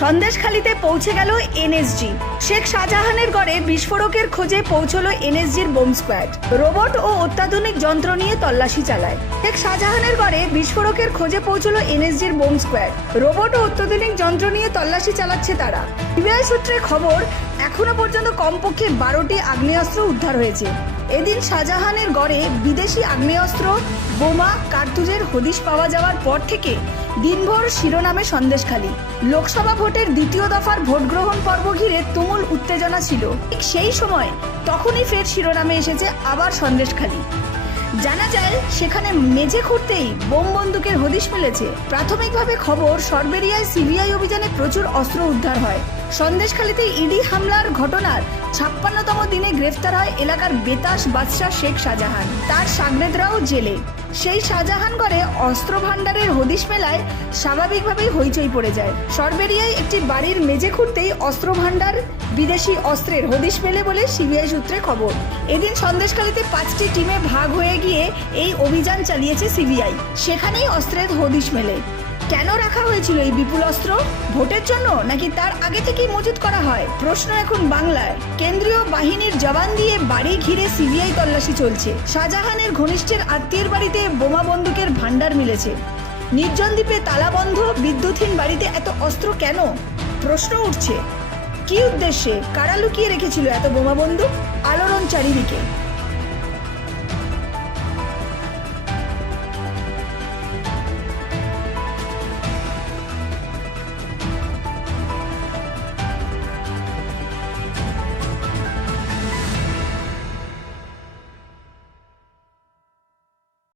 সন্দেশখালীতে পৌঁছে গেল এনএসজি। শেখ শাহজাহানের গড়ে বিস্ফোরকের খোঁজে পৌঁছলো এনএসজির বোম স্কোয়াড। রোবট ও অত্যাধুনিক যন্ত্র নিয়ে তল্লাশি চালায়। শেখ শাহজাহানের গড়ে বিস্ফোরকের খোঁজে পৌঁছলো এনএসজির বোম স্কোয়াড। রোবট ও অত্যাধুনিক যন্ত্র নিয়ে তল্লাশি চালাচ্ছে তারা। সিবিআই সূত্রে খবর, এখনো পর্যন্ত কমপক্ষে 12টি আগ্নেয়াস্ত্র উদ্ধার হয়েছে। এদিন শাহজাহানের গড়ে বিদেশি আগ্নেয়াস্ত্র, বোমা, কার্তুজের হদিশ পাওয়া যাওয়ার পর থেকে দিনভর শিরোনামে সন্দেশখালী। লোকসভা ভোটের দ্বিতীয় দফার ভোট গ্রহণ পর্ব ঘিরে তুমুল উত্তেজনা ছিল। ঠিক সেই সময় তখনই ফের শিরোনামে এসেছে আবার সন্দেশখালী। জানা যায়, সেখানে মেঝে খুঁড়তেই বোম বন্দুকের হদিশ মিলেছে। প্রাথমিকভাবে খবর, সরবেরিয়ায় সিবিআই অভিযানে প্রচুর অস্ত্র উদ্ধার হয়। সন্দেশখালীতে ইডি হামলার ঘটনার 56তম দিনে গ্রেফতার হয় এলাকার বেতাস বাদশাহ শেখ শাহজাহান। তার শাগরেদরাও জেলে। সেই শাহজাহান গড়ে অস্ত্র ভান্ডারের হদিশ মেলায় স্বাভাবিকভাবেই হইচই পড়ে যায়। সরবেরিয়ায় একটি বাড়ির মেঝে খুঁড়তেই অস্ত্র ভান্ডার, বিদেশি অস্ত্রের হদিশ মেলে বলে সিবিআই সূত্রে খবর। এদিন সন্দেশখালীতে 5টি টিমে ভাগ হয়ে গিয়ে এই অভিযান চালিয়েছে সিবিআই। সেখানেই অস্ত্রের হদিশ মেলে। কেন রাখা হয়েছিল এই বিপুল অস্ত্র? ভোটের জন্য নাকি তার আগে থেকেই মজুত করা হয়? প্রশ্ন এখন বাংলায়। কেন্দ্রীয় বাহিনীর জওয়ান দিয়ে বাড়ি ঘিরে সিবিআই তল্লাশি চলছে। শাহজাহানের ঘনিষ্ঠের আত্মীয়ের বাড়িতে বোমা বন্দুকের ভান্ডার মিলেছে। নির্জন দ্বীপে তালাবন্ধ বিদ্যুৎহীন বাড়িতে এত অস্ত্র কেন? প্রশ্ন উঠছে, কি উদ্দেশ্যে, কারা লুকিয়ে রেখেছিল এত বোমা বন্দুক? আলোড়ন চারিদিকে।